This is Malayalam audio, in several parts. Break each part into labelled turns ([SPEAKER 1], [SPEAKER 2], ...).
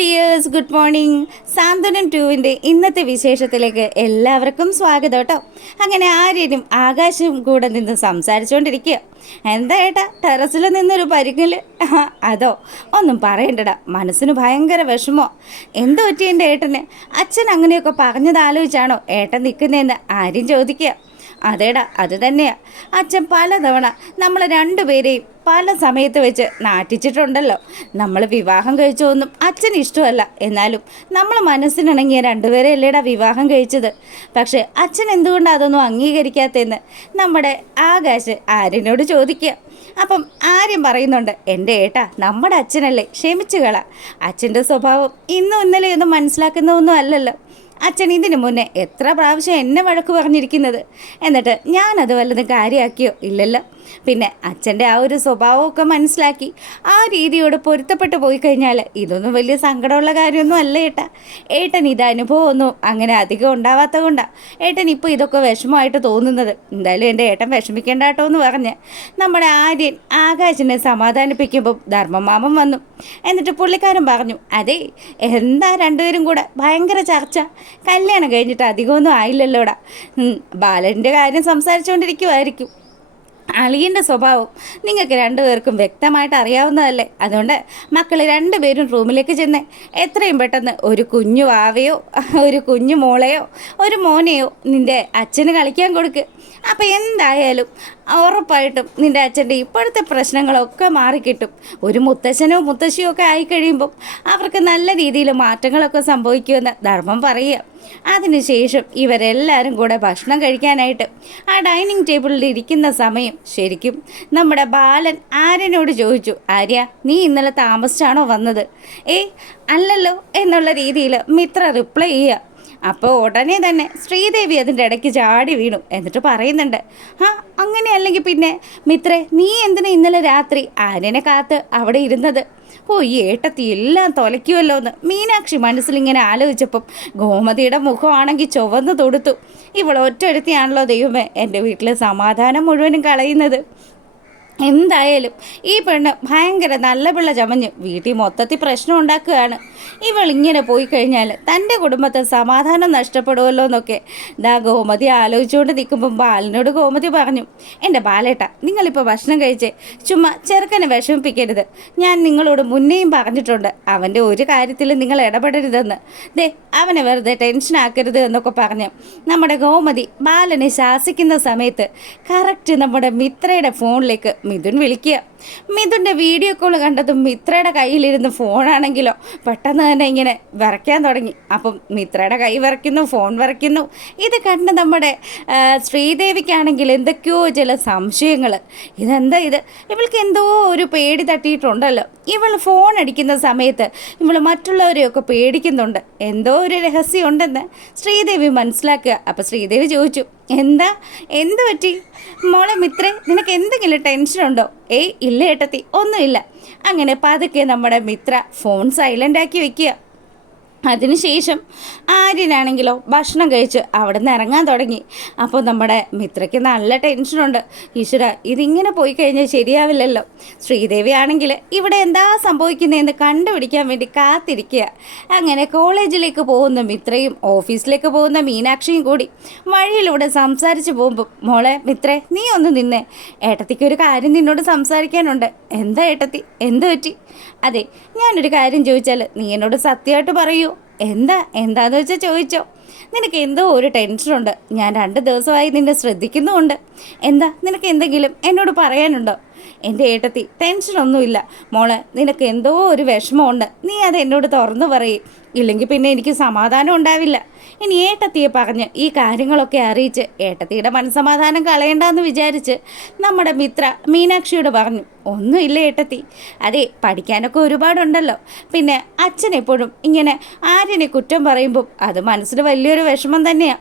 [SPEAKER 1] Dears good morning. സാന്ത്വനം ടൂവിന്റെ ഇന്നത്തെ വിശേഷത്തിലേക്ക് എല്ലാവർക്കും സ്വാഗതം കേട്ടോ. അങ്ങനെ ആര്യനും ആകാശവും കൂടെ നിന്ന് സംസാരിച്ചുകൊണ്ടിരിക്കുക. എന്താ ഏട്ടാ ടെറസിൽ നിന്നൊരു പരിക്കൽ അതോ? ഒന്നും പറയണ്ടടാ മനസ്സിന് ഭയങ്കര വിഷമോ? എന്ത് പറ്റി എന്റെ ഏട്ടന്? അച്ഛൻ അങ്ങനെയൊക്കെ പറഞ്ഞത് ആലോചിച്ചാണോ ഏട്ടൻ നിൽക്കുന്നതെന്ന് ആരും ചോദിക്കുക. അതേടാ അത് തന്നെയാ. അച്ഛൻ പലതവണ നമ്മൾ രണ്ടുപേരെയും പല സമയത്ത് വെച്ച് നാട്ടിച്ചിട്ടുണ്ടല്ലോ നമ്മൾ വിവാഹം കഴിച്ചതൊന്നും അച്ഛൻ ഇഷ്ടമല്ല. എന്നാലും നമ്മൾ മനസ്സിനിണങ്ങിയ രണ്ടുപേരെ അല്ലേടാ വിവാഹം കഴിച്ചത്. പക്ഷേ അച്ഛൻ എന്തുകൊണ്ടാണ് അതൊന്നും അംഗീകരിക്കാത്തതെന്ന് നമ്മുടെ ആകാശ് ആര്യനോട് ചോദിക്കുക അപ്പം ആര്യം പറയുന്നുണ്ട് എന്റെ ഏട്ടാ നമ്മുടെ അച്ഛനല്ലേ ക്ഷമിച്ചു കള. അച്ഛന്റെ സ്വഭാവം ഇന്നും ഇന്നലെയൊന്നും മനസ്സിലാക്കുന്നതൊന്നും അല്ലല്ലോ. അച്ഛൻ ഇതിനു മുന്നേ എത്ര പ്രാവശ്യം എന്നെ വഴക്ക് പറഞ്ഞിരിക്കുന്നത്? എന്നിട്ട് ഞാനത് വല്ലതും കാര്യമാക്കിയോ ഇല്ലല്ലോ. പിന്നെ അച്ഛന്റെ ആ ഒരു സ്വഭാവമൊക്കെ മനസ്സിലാക്കി. ആ രീതിയോട് പൊരുത്തപ്പെട്ട് പോയി കഴിഞ്ഞാൽ ഇതൊന്നും വലിയ സങ്കടമുള്ള കാര്യമൊന്നും അല്ല ഏട്ടാ. ഏട്ടൻ ഇത് അനുഭവമൊന്നും അങ്ങനെ അധികം ഉണ്ടാവാത്തത് കൊണ്ടാണ് ഏട്ടൻ ഇപ്പോൾ ഇതൊക്കെ വിഷമമായിട്ട് തോന്നുന്നത്. എന്തായാലും എന്റെ ഏട്ടൻ വിഷമിക്കേണ്ട കേട്ടോ എന്ന് പറഞ്ഞ് നമ്മുടെ ആര്യൻ ആകാശിനെ സമാധാനിപ്പിക്കുമ്പോൾ ധർമ്മമാമൻ വന്നു. എന്നിട്ട് പുള്ളിക്കാരൻ പറഞ്ഞു അതെ എന്താ രണ്ടുപേരും കൂടെ? ഭയങ്കര ചർച്ച. കല്യാണം കഴിഞ്ഞിട്ട് അധികമൊന്നും ആയില്ലല്ലോടാ. ബാലന്റെ കാര്യം സംസാരിച്ചുകൊണ്ടിരിക്കുമായിരിക്കും അളിയന്റെ സ്വഭാവം നിങ്ങൾക്ക് രണ്ടുപേർക്കും വ്യക്തമായിട്ട് അറിയാവുന്നതല്ലേ? അതുകൊണ്ട് മക്കൾ രണ്ടുപേരും റൂമിലേക്ക് ചെന്ന് എത്രയും പെട്ടെന്ന് ഒരു കുഞ്ഞു വാവയോ ഒരു കുഞ്ഞു മോളെയോ ഒരു മോനെയോ നിന്റെ അച്ഛന് കളിക്കാൻ കൊടുക്ക്. അപ്പോൾ എന്തായാലും ഉറപ്പായിട്ടും നിന്റെ അച്ഛന്റെ ഇപ്പോഴത്തെ പ്രശ്നങ്ങളൊക്കെ മാറിക്കിട്ടും. ഒരു മുത്തശ്ശനോ മുത്തശ്ശിയോ ഒക്കെ ആയിക്കഴിയുമ്പം അവർക്ക് നല്ല രീതിയിൽ മാറ്റങ്ങളൊക്കെ സംഭവിക്കുമെന്ന് ധർമ്മം പറയുക. അതിനുശേഷം ഇവരെല്ലാവരും കൂടെ ഭക്ഷണം കഴിക്കാനായിട്ട് ആ ഡൈനിങ് ടേബിളിൽ ഇരിക്കുന്ന സമയം ശരിക്കും നമ്മുടെ ബാലൻ ആര്യനോട് ചോദിച്ചു ആര്യ നീ ഇന്നലെ താമസിച്ചാണോ വന്നത്? ഏയ് അല്ലല്ലോ എന്നുള്ള രീതിയിൽ മിത്ര റിപ്ലൈ ചെയ്യുക. അപ്പോൾ ഉടനെ തന്നെ ശ്രീദേവി അതിന്റെ ഇടയ്ക്ക് ചാടി വീണു. എന്നിട്ട് പറയുന്നുണ്ട് ആ അങ്ങനെ അല്ലെങ്കിൽ പിന്നെ മിത്രേ നീ എന്തിനാ ഇന്നലെ രാത്രി ആര്യനെ കാത്ത് അവിടെ ഇരുന്നത്? ഓ ഈ ഏട്ടത്തി എല്ലാം തൊലയ്ക്കുമല്ലോ എന്ന് മീനാക്ഷി മനസ്സിലിങ്ങനെ ആലോചിച്ചപ്പം ഗോമതിയുടെ മുഖമാണെങ്കിൽ ചുവന്ന് തൊടുത്തു. ഇവൾ ഒറ്റൊരുത്തിയാണല്ലോ ദൈവമേ എന്റെ വീട്ടിലെ സമാധാനം മുഴുവനും കളയുന്നത്. എന്തായാലും ഈ പെണ്ണ് ഭയങ്കര നല്ല പിള്ള ചമഞ്ഞ് വീട്ടിൽ മൊത്തത്തിൽ പ്രശ്നം ഉണ്ടാക്കുകയാണ്. ഇവൾ ഇങ്ങനെ പോയി കഴിഞ്ഞാൽ തന്റെ കുടുംബത്തെ സമാധാനം നഷ്ടപ്പെടുമല്ലോ എന്നൊക്കെ. ദാ ഗോമതി ആലോചിച്ചുകൊണ്ട് നിൽക്കുമ്പം ബാലനോട് ഗോമതി പറഞ്ഞു എന്റെ ബാലേട്ട നിങ്ങളിപ്പോൾ ഭക്ഷണം കഴിച്ച് ചുമ്മാ ചെറുക്കനെ വിഷമിപ്പിക്കരുത്. ഞാൻ നിങ്ങളോട് മുന്നേയും പറഞ്ഞിട്ടുണ്ട്. അവന്റെ ഒരു കാര്യത്തിൽ നിങ്ങൾ ഇടപെടരുതെന്ന്. ദേ അവനെ വെറുതെ ടെൻഷനാക്കരുത് എന്നൊക്കെ പറഞ്ഞ് നമ്മുടെ ഗോമതി ബാലനെ ശാസിക്കുന്ന സമയത്ത് കറക്റ്റ് നമ്മുടെ മിത്രയുടെ ഫോണിലേക്ക് മിഥുൻ വിളിക്കുക. മിഥുന്റെ വീഡിയോ കോൾ കണ്ടതും മിത്രയുടെ കയ്യിലിരുന്ന് ഫോണാണെങ്കിലോ പെട്ടെന്ന് തന്നെ ഇങ്ങനെ വരയ്ക്കാൻ തുടങ്ങി. അപ്പം മിത്രയുടെ കൈ വരയ്ക്കുന്നു ഫോൺ വരയ്ക്കുന്നു. ഇത് കണ്ട് നമ്മുടെ ശ്രീദേവിക്കാണെങ്കിൽ എന്തൊക്കെയോ ചില സംശയങ്ങൾ ഇതെന്താ ഇത്? ഇവൾക്ക് എന്തോ ഒരു പേടി തട്ടിയിട്ടുണ്ടല്ലോ. ഇവൾ ഫോൺ അടിക്കുന്ന സമയത്ത് ഇവൾ മറ്റുള്ളവരെയൊക്കെ പേടിക്കുന്നുണ്ട്. എന്തോ ഒരു രഹസ്യം ഉണ്ടെന്ന് ശ്രീദേവി മനസ്സിലാക്കുക. അപ്പം ശ്രീദേവി ചോദിച്ചു എന്താ? എന്ത് പറ്റി? മോളെ മിത്രേ നിനക്ക് എന്തെങ്കിലും ടെൻഷനുണ്ടോ ഏയ് ഇല്ല ഏട്ടത്തി ഒന്നുമില്ല. അങ്ങനെ പതുക്കെ നമ്മുടെ മിത്ര ഫോൺ സൈലന്റ് ആക്കി വെക്കുക. അതിനുശേഷം ആര്യനാണെങ്കിലോ ഭക്ഷണം കഴിച്ച് അവിടെ നിന്ന് ഇറങ്ങാൻ തുടങ്ങി. അപ്പോൾ നമ്മുടെ മിത്രയ്ക്ക് നല്ല ടെൻഷനുണ്ട് ഈശ്വര ഇതിങ്ങനെ പോയി കഴിഞ്ഞാൽ ശരിയാവില്ലല്ലോ. ശ്രീദേവി ആണെങ്കിൽ ഇവിടെ എന്താ സംഭവിക്കുന്നതെന്ന് കണ്ടുപിടിക്കാൻ വേണ്ടി കാത്തിരിക്കുക. അങ്ങനെ കോളേജിലേക്ക് പോകുന്ന മിത്രയും ഓഫീസിലേക്ക് പോകുന്ന മീനാക്ഷിയും കൂടി വഴിയിലൂടെ സംസാരിച്ച് പോകുമ്പോൾ മോളെ മിത്രേ നീ ഒന്ന് നിന്നേ. ഏട്ടത്തിക്ക് ഒരു കാര്യം നിന്നോട് സംസാരിക്കാനുണ്ട്. എന്താ ഏട്ടത്തി? എന്ത് പറ്റി? അതെ ഞാനൊരു കാര്യം ചോദിച്ചാൽ നീ എന്നോട് സത്യമായിട്ട് പറയൂ. എന്താ എന്താന്ന് വെച്ചാൽ ചോദിച്ചോ. നിനക്ക് എന്തോ ഒരു ടെൻഷനുണ്ട്. ഞാൻ രണ്ട് ദിവസമായി നിന്നെ ശ്രദ്ധിക്കുന്നുമുണ്ട്. എന്താ? നിനക്ക് എന്തെങ്കിലും എന്നോട് പറയാനുണ്ടോ? എന്റെ ഏട്ടത്തി ടെൻഷനൊന്നുമില്ല. മോളെ നിനക്ക് എന്തോ ഒരു വിഷമമുണ്ട്. നീ അത് എന്നോട് തുറന്നു പറയും. ഇല്ലെങ്കിൽ പിന്നെ എനിക്ക് സമാധാനം ഉണ്ടാവില്ല. ഇനി ഏട്ടത്തിയെ പറഞ്ഞ് ഈ കാര്യങ്ങളൊക്കെ അറിയിച്ച് ഏട്ടത്തിയുടെ മനസ്സമാധാനം കളയണ്ടെന്ന് വിചാരിച്ച് നമ്മുടെ മിത്ര മീനാക്ഷിയോട് പറഞ്ഞു ഒന്നുമില്ല ഏട്ടത്തി. അതെ പഠിക്കാനൊക്കെ ഒരുപാടുണ്ടല്ലോ. പിന്നെ അച്ഛൻ എപ്പോഴും ഇങ്ങനെ ആര്യനെ കുറ്റം പറയുമ്പോൾ അത് മനസ്സിൽ വലിയൊരു വിഷമം തന്നെയാണ്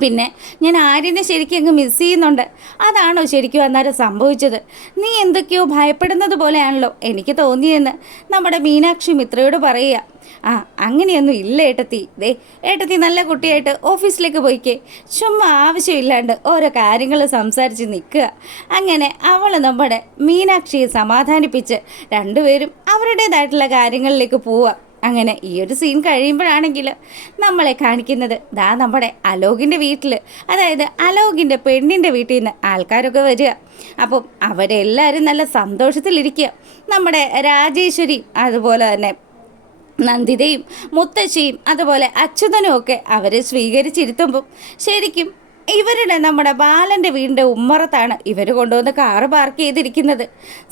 [SPEAKER 1] പിന്നെ ഞാൻ ആര്യനെ ശരിക്കും അങ്ങ് മിസ് ചെയ്യുന്നുണ്ട്. അതാണോ ശരിക്കും അന്നേരം സംഭവിച്ചത്? നീ എന്തൊക്കെയോ ഭയപ്പെടുന്നത് പോലെയാണല്ലോ എനിക്ക് തോന്നിയെന്ന് നമ്മുടെ മീനാക്ഷി മിത്രയോട് പറയുക. ആ അങ്ങനെയൊന്നും ഇല്ല ഏട്ടത്തി. ദേ ഏട്ടത്തി നല്ല കുട്ടിയായിട്ട് ഓഫീസിലേക്ക് പോയിക്കേ. ചുമ്മാ ആവശ്യമില്ലാണ്ട് ഓരോ കാര്യങ്ങൾ സംസാരിച്ച് നിൽക്കുക. അങ്ങനെ അവൾ നമ്മുടെ മീനാക്ഷിയെ സമാധാനിപ്പിച്ച് രണ്ടുപേരും അവരുടേതായിട്ടുള്ള കാര്യങ്ങളിലേക്ക് പോവുക. അങ്ങനെ ഈ ഒരു സീൻ കഴിയുമ്പോഴാണെങ്കിൽ നമ്മളെ കാണിക്കുന്നത് ദാ നമ്മുടെ അലോകിന്റെ വീട്ടിൽ അതായത് അലോകിന്റെ പെണ്ണിന്റെ വീട്ടിൽ നിന്ന് ആൾക്കാരൊക്കെ വരിക. അപ്പം അവരെല്ലാവരും നല്ല സന്തോഷത്തിലിരിക്കുക. നമ്മുടെ രാജേശ്വരി അതുപോലെ തന്നെ നന്ദിതയും മുത്തശ്ശിയും അതുപോലെ അച്യുതനും ഒക്കെ അവരെ സ്വീകരിച്ചിരുത്തുമ്പം ശരിക്കും ഇവരുടെ നമ്മുടെ ബാലന്റെ വീടിന്റെ ഉമ്മറത്താണ് ഇവർ കൊണ്ടുവന്ന് കാറ് പാർക്ക് ചെയ്തിരിക്കുന്നത്.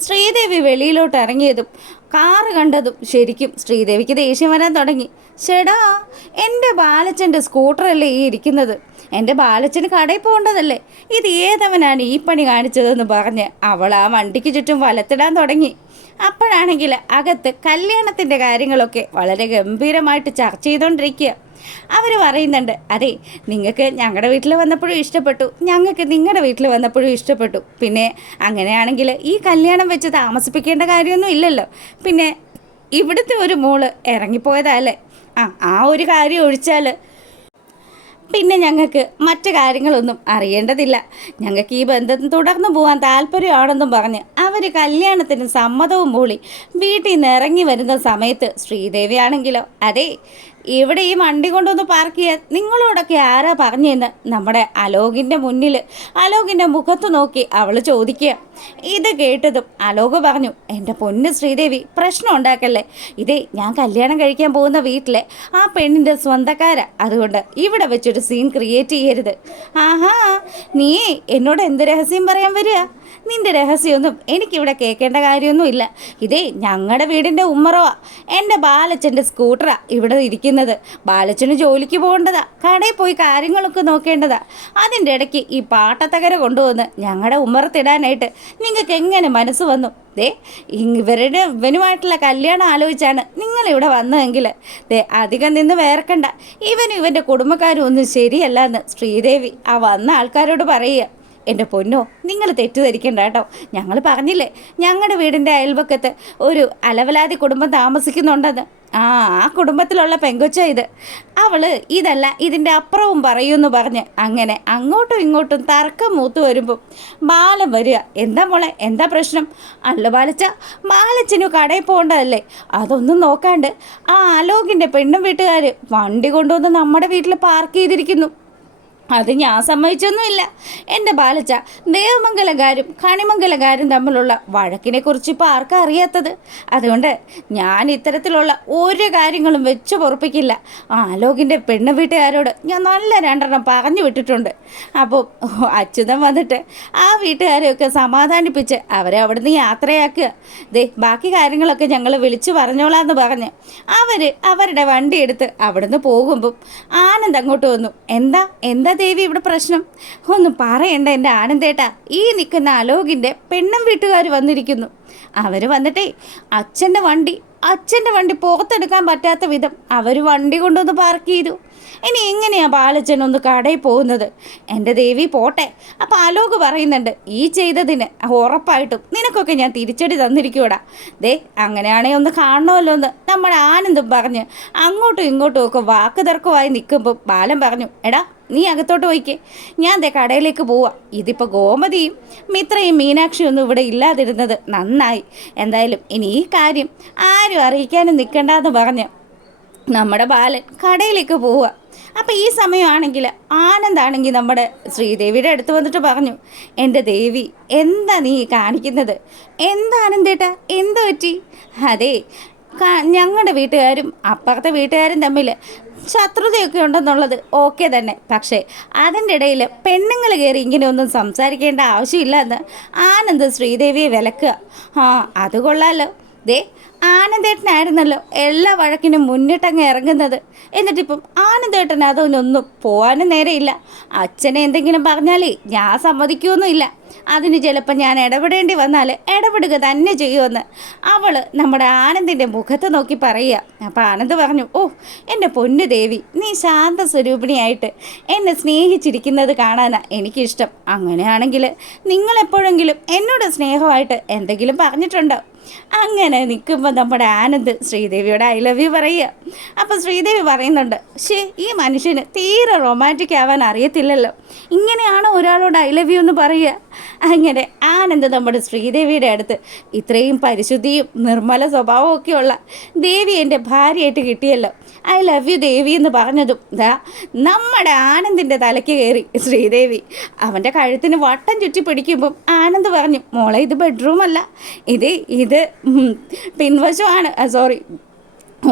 [SPEAKER 1] ശ്രീദേവി വെളിയിലോട്ട് ഇറങ്ങിയതും കാറ് കണ്ടതും ശരിക്കും ശ്രീദേവിക്ക് ദേഷ്യം വരാൻ തുടങ്ങി. ചേടാ എന്റെ ബാലച്ചന്റെ സ്കൂട്ടറല്ലേ ഈ ഇരിക്കുന്നത്? എന്റെ ബാലച്ചന് കടയിൽ പോകേണ്ടതല്ലേ? ഇത് ഏതവനാണ് ഈ പണി കാണിച്ചതെന്ന് പറഞ്ഞ് അവൾ ആ വണ്ടിക്ക് ചുറ്റും വലത്തിടാൻ തുടങ്ങി. അപ്പോഴാണെങ്കിൽ അകത്ത് കല്യാണത്തിന്റെ കാര്യങ്ങളൊക്കെ വളരെ ഗംഭീരമായിട്ട് ചർച്ച ചെയ്തുകൊണ്ടിരിക്കുക അവർ പറയുന്നുണ്ട് അതെ നിങ്ങൾക്ക് ഞങ്ങളുടെ വീട്ടിൽ വന്നപ്പോഴും ഇഷ്ടപ്പെട്ടു. ഞങ്ങൾക്ക് നിങ്ങളുടെ വീട്ടിൽ വന്നപ്പോഴും ഇഷ്ടപ്പെട്ടു. പിന്നെ അങ്ങനെയാണെങ്കിൽ ഈ കല്യാണം വെച്ച് താമസിപ്പിക്കേണ്ട കാര്യമൊന്നും ഇല്ലല്ലോ. പിന്നെ ഇവിടുത്തെ ഒരു മോൾ ഇറങ്ങിപ്പോയതല്ലേ ആ ആ ഒരു കാര്യം ഒഴിച്ചാൽ പിന്നെ ഞങ്ങൾക്ക് മറ്റു കാര്യങ്ങളൊന്നും അറിയേണ്ടതില്ല. ഞങ്ങൾക്ക് ഈ ബന്ധം തുടർന്നു പോകാൻ താല്പര്യമാണെന്നും പറഞ്ഞ് അവർ കല്യാണത്തിന് സമ്മതവും മൂളി വീട്ടിൽ നിന്ന് ഇറങ്ങി വരുന്ന സമയത്ത് ശ്രീദേവി ആണെങ്കിലോ അതെ ഇവിടെ ഈ വണ്ടി കൊണ്ടൊന്ന് പാർക്ക് ചെയ്യാൻ നിങ്ങളോടൊക്കെ ആരാ പറഞ്ഞെന്ന് നമ്മുടെ അലോകിന്റെ മുന്നിൽ അലോകിന്റെ മുഖത്ത് നോക്കി അവൾ ചോദിക്കുക. ഇത് കേട്ടതും അലോക് പറഞ്ഞു എന്റെ പൊന്ന് ശ്രീദേവി പ്രശ്നം ഉണ്ടാക്കല്ലേ? ഇതേ ഞാൻ കല്യാണം കഴിക്കാൻ പോകുന്ന വീട്ടിലെ ആ പെണ്ണിന്റെ സ്വന്തക്കാരാ. അതുകൊണ്ട് ഇവിടെ വെച്ചൊരു സീൻ ക്രിയേറ്റ് ചെയ്യരുത്. ആഹാ നീ എന്നോട് എന്ത് രഹസ്യം പറയാൻ വരിക? നിന്റെ രഹസ്യമൊന്നും എനിക്കിവിടെ കേൾക്കേണ്ട കാര്യമൊന്നുമില്ല. ഇതേ ഞങ്ങളുടെ വീടിന്റെ ഉമ്മറവാ. എന്റെ ബാലച്ചന്റെ സ്കൂട്ടറാ ഇവിടെ ഇരിക്കുന്നത്. ബാലച്ചന് ജോലിക്ക് പോകേണ്ടതാ. കടയിൽ പോയി കാര്യങ്ങളൊക്കെ നോക്കേണ്ടതാ. അതിന്റെ ഇടയ്ക്ക് ഈ പാട്ടത്തകര കൊണ്ടുവന്ന് ഞങ്ങളുടെ ഉമ്മറത്തിടാനായിട്ട് നിങ്ങൾക്ക് എങ്ങനെ മനസ്സ് വന്നു? ദേ ഇവരുടെ ഇവനുമായിട്ടുള്ള കല്യാണം ആലോചിച്ചാണ് നിങ്ങളിവിടെ വന്നതെങ്കിൽ. ദേ അധികം നിന്ന് വേർക്കണ്ട. ഇവനും ഇവന്റെ കുടുംബക്കാരും ഒന്നും ശരിയല്ല എന്ന് ശ്രീദേവി ആ വന്ന ആൾക്കാരോട് പറയുക. എന്റെ പൊന്നോ നിങ്ങൾ തെറ്റിദ്ധരിക്കണ്ട കേട്ടോ. ഞങ്ങൾ പറഞ്ഞില്ലേ ഞങ്ങളുടെ വീടിന്റെ അയൽവക്കത്ത് ഒരു അലവലാതി കുടുംബം താമസിക്കുന്നുണ്ടെന്ന്. ആ ആ കുടുംബത്തിലുള്ള പെങ്കൊച്ച ഇത്. അവൾ ഇതല്ല ഇതിന്റെ അപ്പുറവും പറയുമെന്ന് പറഞ്ഞ് അങ്ങനെ അങ്ങോട്ടും ഇങ്ങോട്ടും തർക്കം മൂത്ത് വരുമ്പോൾ ബാലൻ വരിക. എന്താ മോളെ എന്താ പ്രശ്നം? അല്ല ബാലച്ച ബാലച്ചനു കടയിൽ പോകേണ്ടതല്ലേ? അതൊന്നും നോക്കാണ്ട് ആ അലോകിന്റെ പെണ്ണും വീട്ടുകാർ വണ്ടി കൊണ്ടുവന്ന് നമ്മുടെ വീട്ടിൽ പാർക്ക് ചെയ്തിരിക്കുന്നു. അത് ഞാൻ സമ്മതിച്ചൊന്നുമില്ല. എന്റെ ബാലച്ച ദേവമംഗലകാരും കണിമംഗലകാരും തമ്മിലുള്ള വഴക്കിനെക്കുറിച്ച് ഇപ്പോൾ ആർക്കും അറിയാത്തത്? അതുകൊണ്ട് ഞാൻ ഇത്തരത്തിലുള്ള ഒരു കാര്യങ്ങളും വെച്ച് പൊറപ്പിക്കില്ല. ആലോകിന്റെ പെണ്ണ് വീട്ടുകാരോട് ഞാൻ നല്ല രണ്ടെണ്ണം പറഞ്ഞു വിട്ടിട്ടുണ്ട്. അപ്പോൾ അച്യുതൻ വന്നിട്ട് ആ വീട്ടുകാരെയൊക്കെ സമാധാനിപ്പിച്ച് അവരെ അവിടുന്ന് യാത്രയാക്കുക. ദേ ബാക്കി കാര്യങ്ങളൊക്കെ ഞങ്ങൾ വിളിച്ചു പറഞ്ഞോളാന്ന് പറഞ്ഞ് അവർ അവരുടെ വണ്ടി എടുത്ത് അവിടുന്ന് പോകുമ്പം ആനന്ദ് അങ്ങോട്ട് വന്നു. എന്താ? എന്താ ദേവി ഇവിടെ പ്രശ്നം. ഒന്ന് പറയണ്ട എന്റെ ആനന്ദേട്ടാ. ഈ നിൽക്കുന്ന അലോകിന്റെ പെണ്ണും വീട്ടുകാർ വന്നിരിക്കുന്നു. അവർ വന്നിട്ടേ അച്ഛന്റെ വണ്ടി അച്ഛന്റെ വണ്ടി പുറത്തെടുക്കാൻ പറ്റാത്ത വിധം അവർ വണ്ടി കൊണ്ടുവന്ന് പാർക്ക് ചെയ്തു. ഇനി എങ്ങനെയാ ബാലച്ചൻ ഒന്ന് കടയിൽ പോകുന്നത്? എന്റെ ദേവി പോട്ടെ. അപ്പം അലോക് പറയുന്നുണ്ട് ഈ ചെയ്തതിന് ഉറപ്പായിട്ടും നിനക്കൊക്കെ ഞാൻ തിരിച്ചടി തന്നിരിക്കൂടാ ദേ അങ്ങനെയാണേ ഒന്ന് കാണണമല്ലോ എന്ന് നമ്മുടെ ആനന്ദും പറഞ്ഞ് അങ്ങോട്ടും ഇങ്ങോട്ടും ഒക്കെ വാക്ക് തർക്കമായി നിൽക്കുമ്പോൾ ബാലൻ പറഞ്ഞു എടാ നീ അകത്തോട്ട് പോയിക്കേ. ഞാൻ ദേ കടയിലേക്ക് പോവാം. ഇതിപ്പോൾ ഗോമതിയും മിത്രയും മീനാക്ഷിയും ഒന്നും ഇവിടെ ഇല്ലാതിരുന്നത് നന്നായി. എന്തായാലും ഇനി ഈ കാര്യം ആരും അറിയിക്കാനും നിൽക്കണ്ടെന്ന് പറഞ്ഞ് നമ്മുടെ ബാലൻ കടയിലേക്ക് പോവുക അപ്പം ഈ സമയമാണെങ്കിൽ ആനന്ദാണെങ്കിൽ നമ്മുടെ ശ്രീദേവിയുടെ അടുത്ത് വന്നിട്ട് പറഞ്ഞു എന്റെ ദേവി എന്താ നീ കാണിക്കുന്നത്? എന്താ ആനന്ദേട്ടാ? എന്താ പറ്റി? അതെ ഞങ്ങളുടെ വീട്ടുകാരും അപ്പുറത്തെ വീട്ടുകാരും തമ്മിൽ ശത്രുതയൊക്കെ ഉണ്ടെന്നുള്ളത് ഓക്കെ തന്നെ. പക്ഷേ അതിന്റെ ഇടയിൽ പെണ്ണുങ്ങൾ കയറി ഇങ്ങനെയൊന്നും സംസാരിക്കേണ്ട ആവശ്യമില്ല എന്ന് ആനന്ദ് ശ്രീദേവിയെ വിലക്കുക. ആ അത് കൊള്ളാലോ. ദേ ആനന്ദേട്ടനായിരുന്നല്ലോ എല്ലാ വഴക്കിനും മുന്നിട്ടങ്ങ് ഇറങ്ങുന്നത്. എന്നിട്ടിപ്പം ആനന്ദേട്ടൻ അതൊന്നും പോകാനും നേരെയില്ല. അച്ഛനെ എന്തെങ്കിലും പറഞ്ഞാലേ ഞാൻ സമ്മതിക്കുമൊന്നുമില്ല അതിന് ചിലപ്പോൾ ഞാൻ ഇടപെടേണ്ടി വന്നാൽ ഇടപെടുക തന്നെ ചെയ്യുമെന്ന് അവൾ നമ്മുടെ ആനന്ദിന്റെ മുഖത്ത് നോക്കി പറയുക. അപ്പോൾ ആനന്ദ് പറഞ്ഞു ഓ എന്റെ പൊന്നു ദേവി നീ ശാന്ത സ്വരൂപിണിയായിട്ട് എന്നെ സ്നേഹിച്ചിരിക്കുന്നത് കാണാനാണ് എനിക്കിഷ്ടം. അങ്ങനെയാണെങ്കിൽ നിങ്ങളെപ്പോഴെങ്കിലും എന്നോട് സ്നേഹമായിട്ട് എന്തെങ്കിലും പറഞ്ഞിട്ടുണ്ടോ? അങ്ങനെ നിൽക്കുമ്പോൾ നമ്മുടെ ആനന്ദ് ശ്രീദേവിയോട് ഐ ലവ് യു പറയുക. അപ്പം ശ്രീദേവി പറയുന്നുണ്ട് ഷേ ഈ മനുഷ്യന് തീരെ റൊമാന്റിക് ആവാൻ അറിയത്തില്ലല്ലോ. ഇങ്ങനെയാണോ ഒരാളോട് ഐ ലവ് യു എന്ന് പറയുക? അങ്ങനെ ആനന്ദ് നമ്മുടെ ശ്രീദേവിയുടെ അടുത്ത് ഇത്രയും പരിശുദ്ധിയും നിർമ്മല സ്വഭാവവും ഒക്കെയുള്ള ദേവി എന്റെ ഭാര്യയായിട്ട് കിട്ടിയല്ലോ. ഐ ലവ് യു ദേവി എന്ന് പറഞ്ഞതും ദാ നമ്മുടെ ആനന്ദിന്റെ തലയ്ക്ക് കയറി ശ്രീദേവി. അവന്റെ കഴുത്തിന് വട്ടം ചുറ്റി പിടിക്കുമ്പം ആനന്ദ് പറഞ്ഞു മോളെ ഇത് ബെഡ്റൂമല്ല ഇത് ഇത് പിൻവശമാണ്. സോറി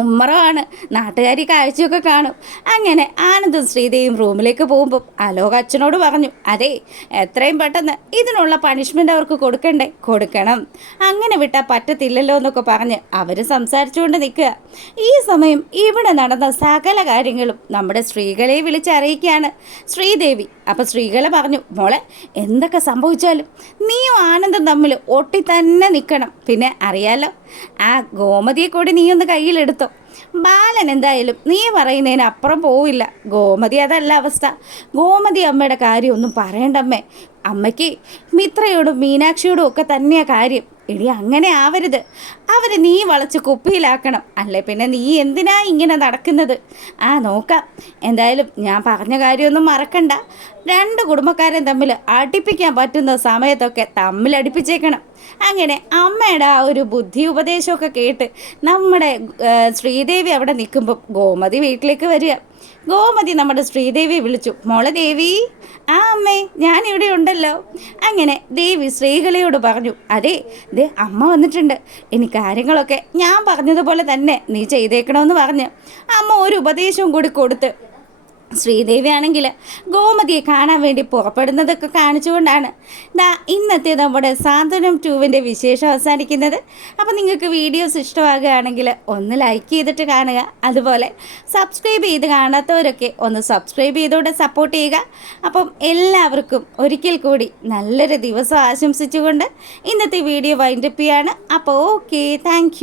[SPEAKER 1] ഉമ്മറമാണ് നാട്ടുകാരി കാഴ്ചയൊക്കെ കാണും. അങ്ങനെ ആനന്ദും ശ്രീദേവിയും റൂമിലേക്ക് പോകുമ്പോൾ അലോക അച്ഛനോട് പറഞ്ഞു അതെ എത്രയും പെട്ടെന്ന് ഇതിനുള്ള പണിഷ്മെന്റ് അവർക്ക് കൊടുക്കണ്ടേ? കൊടുക്കണം. അങ്ങനെ വിട്ടാൽ പറ്റത്തില്ലല്ലോ എന്നൊക്കെ പറഞ്ഞ് അവർ സംസാരിച്ചുകൊണ്ട് നിൽക്കുക. ഈ സമയം ഇവിടെ നടന്ന സകല കാര്യങ്ങളും നമ്മുടെ സ്ത്രീകളെ വിളിച്ചറിയിക്കുകയാണ് ശ്രീദേവി അപ്പോൾ സ്ത്രീകളെ പറഞ്ഞു മോളെ എന്തൊക്കെ സംഭവിച്ചാലും നീയും ആനന്ദം തമ്മിൽ ഒട്ടി തന്നെ നിൽക്കണം. പിന്നെ അറിയാലോ ആ ഗോമതിയെ കൂടി നീ ഒന്ന് കയ്യിലെടുത്തോ と。ബാലൻ എന്തായാലും നീ പറയുന്നതിന് അപ്പുറം പോവില്ല. ഗോമതി അതല്ല അവസ്ഥ. ഗോമതി അമ്മയുടെ കാര്യം ഒന്നും പറയണ്ടമ്മേ. അമ്മയ്ക്ക് മിത്രയോടും മീനാക്ഷിയോടും ഒക്കെ തന്നെയാണ് കാര്യം. എടി അങ്ങനെ ആവരുത്. അവരെ നീ വളച്ച് കുപ്പിയിലാക്കണം. അല്ലെ പിന്നെ നീ എന്തിനാ ഇങ്ങനെ നടക്കുന്നത്? ആ നോക്കാം. എന്തായാലും ഞാൻ പറഞ്ഞ കാര്യമൊന്നും മറക്കണ്ട. രണ്ട് കുടുംബക്കാരെ തമ്മിൽ അടിപ്പിക്കാൻ പറ്റുന്ന സമയത്തൊക്കെ തമ്മിൽ അടിപ്പിച്ചേക്കണം. അങ്ങനെ അമ്മയുടെ ആ ഒരു ബുദ്ധി ഉപദേശമൊക്കെ കേട്ട് നമ്മുടെ ആ, ശ്രീദേവി അവിടെ നിൽക്കുമ്പോൾ ഗോമതി വീട്ടിലേക്ക് വരിക. ഗോമതി നമ്മുടെ ശ്രീദേവി വിളിച്ചു. മോളെ ദേവി ആ അമ്മേ ഞാൻ ഇവിടെ ഉണ്ടല്ലോ. അങ്ങനെ ദേവി ശ്രീകലയോട് പറഞ്ഞു അതെ ദേ അമ്മ വന്നിട്ടുണ്ട്. ഇനി കാര്യങ്ങളൊക്കെ ഞാൻ പറഞ്ഞതുപോലെ തന്നെ നീ ചെയ്തേക്കണമെന്ന് പറഞ്ഞ് അമ്മ ഒരു ഉപദേശവും കൂടി കൊടുത്ത് ശ്രീദേവി ആണെങ്കിൽ ഗോമതിയെ കാണാൻ വേണ്ടി പുറപ്പെടുന്നതൊക്കെ കാണിച്ചുകൊണ്ടാണ്. ദാ ഇന്നത്തെ നമ്മുടെ സാന്ത്വനം ടൂവിന്റെ വിശേഷം അവസാനിക്കുന്നത്. അപ്പോൾ നിങ്ങൾക്ക് വീഡിയോസ് ഇഷ്ടമാകുകയാണെങ്കിൽ ഒന്ന് ലൈക്ക് ചെയ്തിട്ട് കാണുക. അതുപോലെ സബ്സ്ക്രൈബ് ചെയ്ത് കാണാത്തവരൊക്കെ ഒന്ന് സബ്സ്ക്രൈബ് ചെയ്തുകൊണ്ട് സപ്പോർട്ട് ചെയ്യുക. അപ്പം എല്ലാവർക്കും ഒരിക്കൽ കൂടി നല്ലൊരു ദിവസം ആശംസിച്ചുകൊണ്ട് ഇന്നത്തെ വീഡിയോ വൈൻഡപ്പ് ചെയ്യാണ്. അപ്പോൾ ഓക്കെ താങ്ക്